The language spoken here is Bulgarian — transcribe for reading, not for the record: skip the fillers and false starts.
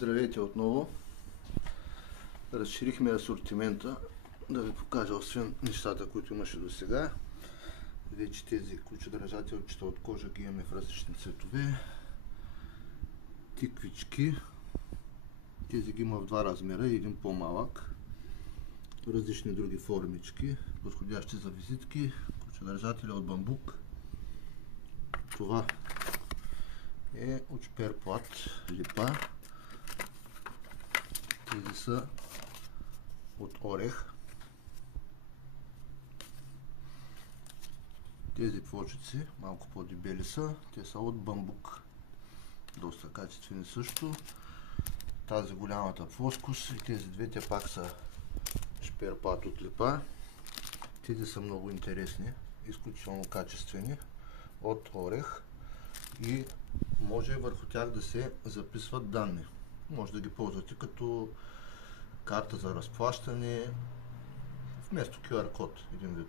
Здравейте отново! Разширихме асортимента, да ви покажа освен нещата, които имаше до сега. Вече тези ключодържателчета от кожа ги имаме в различни цветове. Тиквички. Тези ги има в два размера и един по-малък. Различни други формички, подходящи за визитки. Ключодържатели от бамбук. Това е от шперплат липа. Тези са от орех. Тези плочици малко по-дебели са. Те са от бамбук. Доста качествени също. Тази голямата плоскост и тези двете пак са шперплат от липа. Тези са много интересни, изключително качествени, от орех и може върху тях да се записват данни. Може да ги ползвате като карта за разплащане, вместо QR код, един вид.